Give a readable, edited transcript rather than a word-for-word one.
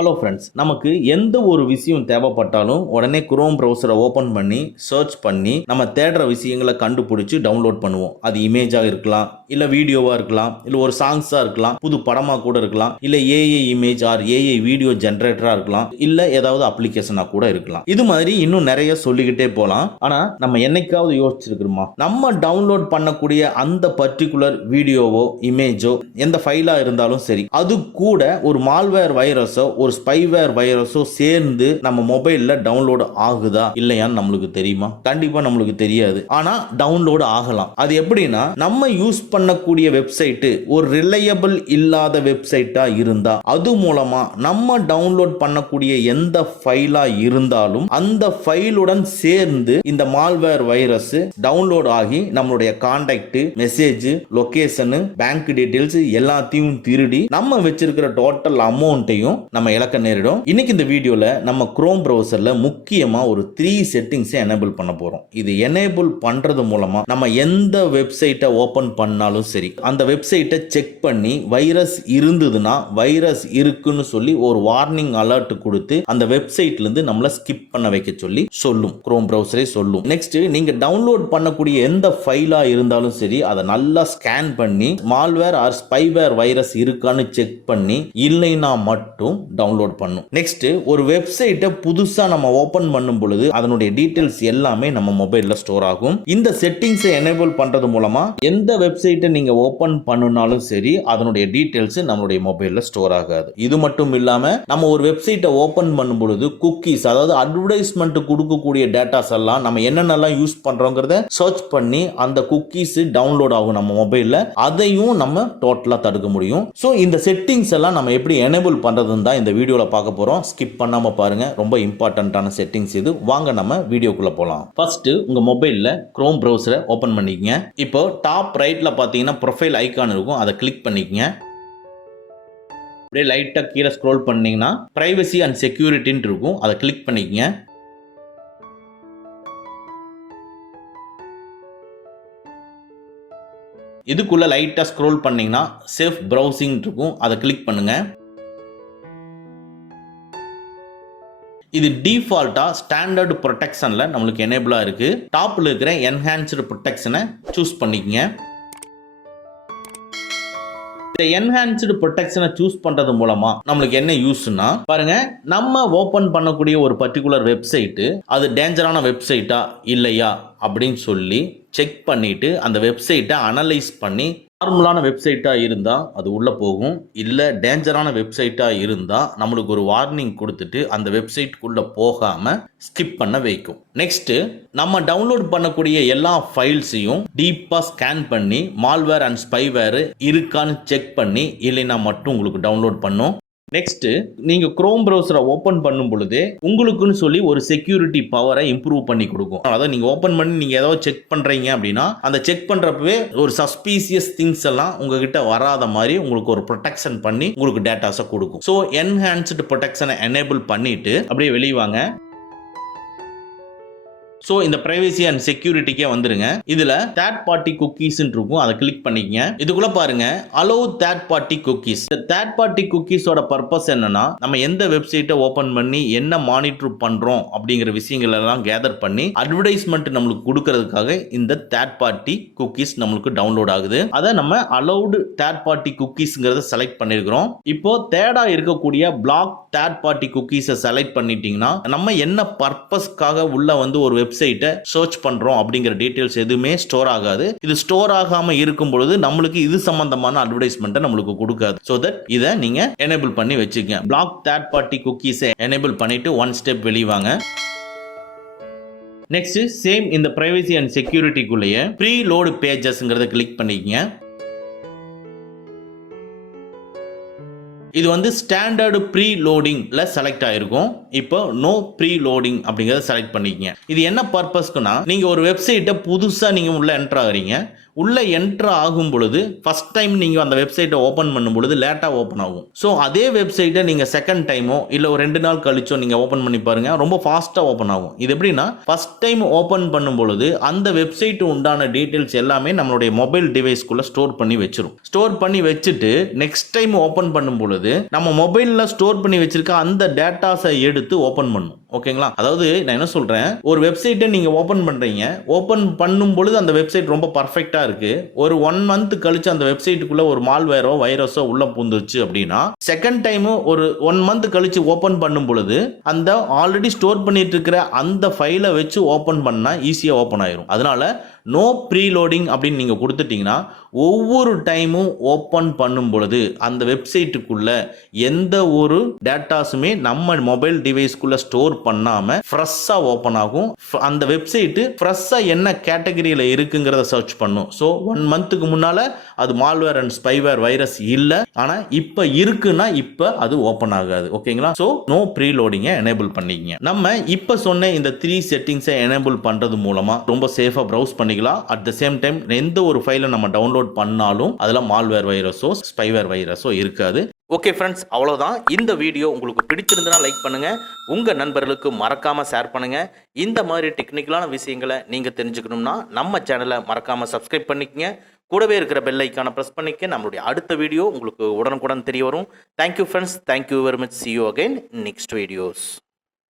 Hello friends, நமக்கு எந்த ஒரு விஷயம் தேவைப்பட்டாலும் உடனே குரோம் ப்ரௌசரை ஓப்பன் பண்ணி சர்ச் பண்ணி நம்ம தேடுற விஷயங்களை கண்டுபிடிச்சி டவுன்லோட் பண்ணுவோம். அது இமேஜாக இருக்கலாம், இல்லை வீடியோவாக இருக்கலாம், இல்லை ஒரு சாங்ஸாக இருக்கலாம், புது படமாக கூட இருக்கலாம், இல்லை AI image or AI video ஜென்ரேட்டராக இருக்கலாம், இல்லை ஏதாவது அப்ளிகேஷனாக கூட இருக்கலாம். இது மாதிரி இன்னும் நிறைய சொல்லிக்கிட்டே போகலாம். ஆனால் நம்ம என்னைக்காவது யோசிச்சிருக்கிறோமா, நம்ம டவுன்லோட் பண்ணக்கூடிய அந்த பர்டிகுலர் வீடியோவோ இமேஜோ எந்த ஃபைலாக இருந்தாலும் சரி, அது கூட ஒரு மால்வேர் வைரஸோ ஒரு ஸ்பைவேர் வைரஸோ சேர்ந்து நம்ம மொபைல்ல டவுன்லோட் ஆகுதா இல்லையான்னு நம்மளுக்கு தெரியுமா? கண்டிப்பா நம்மளுக்கு தெரியாது. ஆனா டவுன்லோட் ஆகலாம். அது எப்படின்னா, நம்ம யூஸ் பண்ணக்கூடிய வெப்சைட் ஒரு ரிலையபிள் இல்லாத வெப்சைட்டா இருந்தா அது மூலமா நம்ம டவுன்லோட் பண்ணக்கூடிய எந்த ஃபைலா இருந்தாலும் அந்த ஃபைலுடன் சேர்ந்து இந்த மால்வேர் வைரஸ் டவுன்லோட் ஆகி நம்மளுடைய contact, message, location, bank details எல்லாத்தையும் திருடி நம்ம வச்சிருக்கிற டோட்டல் அமௌண்ட்டையும் நம்ம இழக்க நேரிடும். இன்னைக்கு இந்த வீடியோல நம்ம குரோம் பிரவுசர்ல முக்கியமா ஒரு 3 செட்டிங்ஸ் எனேபிள் பண்ண போறோம். இது எனேபிள் பண்றது மூலமா நம்ம எந்த வெப்சைட்டை ஓபன் பண்ணாலும் சரி, அந்த வெப்சைட்டை செக் பண்ணி வைரஸ் இருந்ததுன்னா வைரஸ் இருக்குன்னு சொல்லி ஒரு வார்னிங் அலர்ட் கொடுத்து அந்த வெப்சைட்ல இருந்து நம்மள ஸ்கிப் பண்ண வைக்க சொல்லி சொல்லும். குரோம் பிரவுசரே சொல்லும். நெக்ஸ்ட், நீங்க டவுன்லோட் பண்ணக்கூடிய எந்த ஃபைலா இருந்தாலும் சரி, அதை நல்லா ஸ்கேன் பண்ணி மால்வேர் ஆர் ஸ்பைவேர் வைரஸ் இருக்கான்னு செக் பண்ணி இல்லைன்னா மட்டும் டவுன்லோட் பண்ணும். நெக்ஸ்ட், ஒரு வெப்சைட்டை புதுசா நம்ம ஓபன் பண்ணும் பொழுது அதனுடைய டீடைல்ஸ் எல்லாமே நம்ம மொபைல்ல ஸ்டோர் ஆகும். இந்த செட்டிங்ஸை எனேபிள் பண்றது மூலமா எந்த வெப்சைட்டை நீங்க ஓபன் பண்ணினாலும் சரி, அதனுடைய டீடைல்ஸ் நம்மளுடைய மொபைல்ல ஸ்டோர் ஆகாது. இது மட்டும் இல்லாம நம்ம ஒரு வெப்சைட்டை ஓபன் பண்ணும் பொழுது குக்கீஸ், அதாவது அட்வர்டைஸ்மெண்ட் கொடுக்கக்கூடிய டேட்டாஸ் எல்லாம் நம்ம என்னென்னலாம் யூஸ் பண்றோங்கிறத சர்ச் பண்ணி அந்த குக்கீஸ் டவுன்லோட் ஆகும் நம்ம மொபைல்ல. அதையும் நம்ம டோட்டலா தடுக்க முடியும். சோ இந்த செட்டிங்ஸ் எல்லாம் நம்ம எப்படி எனேபிள் பண்றதுன்னு தான் இந்த வீடியோல பார்க்க போறோம். ஸ்கிப் பண்ணாம பாருங்க. ரொம்ப இம்பார்ட்டன்ட்டான செட்டிங்ஸ் இது. வாங்க நம்ம வீடியோக்குள்ள போலாம். ஃபர்ஸ்ட், உங்க மொபைல்ல குரோம் பிரவுசரை ஓபன் பண்ணிக்கங்க. இப்போ டாப் ரைட்ல பாத்தீங்கன்னா ப்ரொஃபைல் ஐகான் இருக்கும், அதை கிளிக் பண்ணிக்கங்க. அப்படியே லைட்டா கீழே ஸ்க்ரோல் பண்ணீங்கன்னா பிரைவசி அண்ட் செக்யூரிட்டின்னு இருக்கும், அதை கிளிக் பண்ணிக்கங்க. இதுக்குள்ள லைட்டா ஸ்க்ரோல் பண்ணீங்கன்னா சேஃப் பிரவுசிங் இருக்கும், அதை கிளிக் பண்ணுங்க. இது டிஃபால்ட்டா ஸ்டாண்டர்ட் ப்ரொடெக்ஷன்ல நம்மளுக்கு எனேபிளா இருக்கு. டாப்ல இருக்கிற என்ஹான்ஸ்டு ப்ரொடெக்ஷனை சூஸ் பண்ணிக்கங்க. இந்த என்ஹான்ஸ்டு ப்ரொடெக்ஷனை சூஸ் பண்றது மூலமா நம்மளுக்கு என்ன யூஸ்னா, பாருங்க, நம்ம ஓபன் பண்ணக்கூடிய ஒரு பர்டிகுலர் வெப்சைட் அது டேஞ்சரான வெப்சைட்டா இல்லையா அப்படின்னு சொல்லி செக் பண்ணிட்டு அந்த வெப்சைட்டை அனலைஸ் பண்ணி நார்மலான வெப்சைட்டா இருந்தா அது உள்ள போகும், இல்ல டேஞ்சரான வெப்சைட்டா இருந்தா நம்மளுக்கு ஒரு வார்னிங் கொடுத்துட்டு அந்த வெப்சைட்குள்ள போகாம ஸ்கிப் பண்ண வைக்கும். நெக்ஸ்ட், நம்ம டவுன்லோட் பண்ணக்கூடிய எல்லா ஃபைல்ஸையும் டீப்பா ஸ்கேன் பண்ணி மால்வேர் அண்ட் ஸ்பைவேர் இருக்கான்னு செக் பண்ணி இல்லைன்னா மட்டும் உங்களுக்கு டவுன்லோட் பண்ணும். நெக்ஸ்ட், நீங்க குரோம் பிரவுசரை ஓபன் பண்ணும் பொழுது உங்களுக்குன்னு சொல்லி ஒரு செக்யூரிட்டி பவரை இம்ப்ரூவ் பண்ணி கொடுக்கும். அதாவது நீங்க ஓபன் பண்ணி நீங்க ஏதாவது செக் பண்றீங்க அப்படின்னா அந்த செக் பண்றப்பவே ஒரு சஸ்பீசியஸ் திங்ஸ் எல்லாம் உங்ககிட்ட வராத மாதிரி உங்களுக்கு ஒரு ப்ரொடெக்ஷன் பண்ணி உங்களுக்கு டேட்டாஸை கொடுக்கும். ஸோ என்ஹான்ஸ்டு ப்ரொடெக்ஷனை எனேபிள் பண்ணிட்டு அப்படியே வெளியே வாங்க. சோ இந்த பிரைவசி அண்ட் செக்யூரிட்டிக்கே வந்துருங்க. இதுல தேர்ட் பார்ட்டி குக்கீஸ் இருக்கும், அதை கிளிக் பண்ணிக்கங்க. இதுக்குள்ள பாருங்க, அலோ தேர்ட் பார்ட்டி குக்கீஸ். இந்த தேர்ட் பார்ட்டி குக்கீஸோட பர்பஸ் என்னன்னா, நம்ம எந்த வெப்சைட்டை ஓபன் பண்ணி என்ன மானிட்டர் பண்றோம் அப்படிங்கிற விஷயங்கள் எல்லாம் கேதர் பண்ணி அட்வர்டைஸ்மெண்ட் நம்மளுக்கு கொடுக்கறதுக்காக இந்த தேர்ட் பார்ட்டி குக்கீஸ் நம்மளுக்கு டவுன்லோட் ஆகுது. அதை நம்ம அலௌடு தேர்ட் பார்ட்டி குக்கீஸ்ங்கிறத செலக்ட் பண்ணிருக்கிறோம். இப்போ தேர்டா இருக்கக்கூடிய பிளாக் தேர்ட் பார்ட்டி குக்கீஸை செலக்ட் பண்ணிட்டீங்கன்னா நம்ம என்ன பர்பஸ்க்காக உள்ள வந்து ஒரு வெப்சைட்டை சர்ச் பண்றோம் அப்படிங்கிற டீடைல்ஸ் எதுவுமே ஸ்டோர் ஆகாது. இது ஸ்டோர் ஆகாம இருக்கும் பொழுது நம்மளுக்கு இது சம்பந்தமான அட்வர்டைஸ்மெண்ட் நம்மளுக்கு கொடுக்காது. சோ தட் இதை நீங்க எனேபிள் பண்ணி வச்சுக்கங்க. பிளாக் தேர்ட் பார்ட்டி குக்கீஸை எனேபிள் பண்ணிட்டு ஒன் ஸ்டெப் வெளிய வாங்க. நெக்ஸ்ட், சேம் இந்த பிரைவசி அண்ட் செக்யூரிட்டிக்குள்ளேயே ப்ரீ லோட் பேஜஸ்ங்கிறத கிளிக் பண்ணிக்கங்க. இது வந்து ஸ்டாண்டர்ட் ப்ரீ லோடிங்ல செலக்ட் ஆயிருக்கும். இப்போ நோ ப்ரீ லோடிங் அப்படிங்கிறத செலக்ட் பண்ணிக்கங்க. இது என்ன பர்பஸ்க்குன்னா, நீங்க ஒரு வெப்சைட்டை புதுசா நீங்க உள்ள என்டர் ஆகுறீங்க. உள்ள என்டர் ஆகும் பொழுது ஃபர்ஸ்ட் டைம் நீங்க அந்த வெப்சைட்டை ஓபன் பண்ணும் பொழுது லேட்டா ஓபன் ஆகும். ஸோ அதே வெப்சைட்டை நீங்க செகண்ட் டைமோ இல்ல ஒரு 2 நாள் கழிச்சோ நீங்க ஓபன் பண்ணி பாருங்க, ரொம்ப ஃபாஸ்டா ஓபன் ஆகும். இது எப்படின்னா, ஃபர்ஸ்ட் டைம் ஓபன் பண்ணும் பொழுது அந்த வெப்சைட் உண்டான டீடைல்ஸ் எல்லாமே நம்மளுடைய மொபைல் டிவைஸ்க்குள்ள ஸ்டோர் பண்ணி வச்சிரும். ஸ்டோர் பண்ணி வச்சுட்டு நெக்ஸ்ட் டைம் ஓபன் பண்ணும் பொழுது நம்ம மொபைல்ல ஸ்டோர் பண்ணி வச்சிருக்க அந்த டேட்டாஸை எடுத்து ஓபன் பண்ணும். ஓகேங்களா? அதாவது நான் என்ன சொல்றேன், ஒரு வெப்சைட்டை நீங்க ஓபன் பண்றீங்க, ஓபன் பண்ணும் பொழுது அந்த வெப்சைட் ரொம்ப பர்ஃபெக்ட்டா இருக்கு. ஒரு 1 மந்த் கழிச்சு அந்த வெப்சைட்டுக்குள்ள ஒரு மால்வேரோ வைரஸோ உள்ள பூந்துருச்சு அப்படின்னா, செகண்ட் டைம் ஒரு 1 மந்த் கழிச்சு ஓபன் பண்ணும் பொழுது அந்த ஆல்ரெடி ஸ்டோர் பண்ணிட்டு இருக்கிற அந்த ஃபைலை வச்சு ஓபன் பண்ணா ஈஸியா ஓபன் ஆயிரும். அதனால நோ ப்ரீ லோடிங் அப்படின்னு நீங்க கொடுத்துட்டீங்கன்னா, ஒவ்வொரு டைமும் ஓபன் பண்ணும் பொழுது அந்த வெப்சைட்டுக்குள்ள எந்த ஒரு டேட்டாஸுமே நம்ம மொபைல் டிவைஸ்க்குள்ள ஸ்டோர் பண்ணாம ஃப்ரெஷ்ஷா ஓபன் ஆகும். அந்த வெப்சைட் ஃப்ரெஷ்ஷா என்ன கேட்டகரியில இருக்குங்கிறத சர்ச் பண்ணும். ஸோ 1 மந்த்துக்கு முன்னால அது மால்வேர் அண்ட் ஸ்பைவேர் வைரஸ் இல்ல, ஆனா இப்ப இருக்குன்னா இப்ப அது ஓபன் ஆகாது. ஓகேங்களா? ஸோ நோ ப்ரீ லோடிங்கை எனேபிள் பண்ணிக்கங்க. நம்ம இப்ப சொன்ன இந்த 3 செட்டிங்ஸை எனேபிள் பண்றது மூலமா ரொம்ப சேஃபா ப்ரௌஸ் பண்ணிக்கலாம். அட் த சேம் டைம் எந்த ஒரு ஃபைலை நம்ம டவுன்லோட் பண்ணாலும் அதுல மால்வேர் வைரஸோ ஸ்பைவேர் வைரஸோ இருக்காது. ஓகே ஃப்ரெண்ட்ஸ், அவ்வளோதான். இந்த வீடியோ உங்களுக்கு பிடிச்சிருந்தனா லைக் பண்ணுங்க, உங்க நண்பர்களுக்கு மறக்காம ஷேர் பண்ணுங்க. இந்த மாதிரி டெக்னிக்கலான விஷயங்களை நீங்க தெரிஞ்சுக்கணும்னா நம்ம சேனலை மறக்காம சப்ஸ்கிரைப் பண்ணிக்கங்க. கூடவே இருக்கிற பெல் ஐக்கானை ப்ரெஸ் பண்ணிக்க. நம்மளுடைய அடுத்த வீடியோ உங்களுக்கு உடனுக்குடன் தெரிய வரும். Thank you friends, thank you very much. see you again next videos.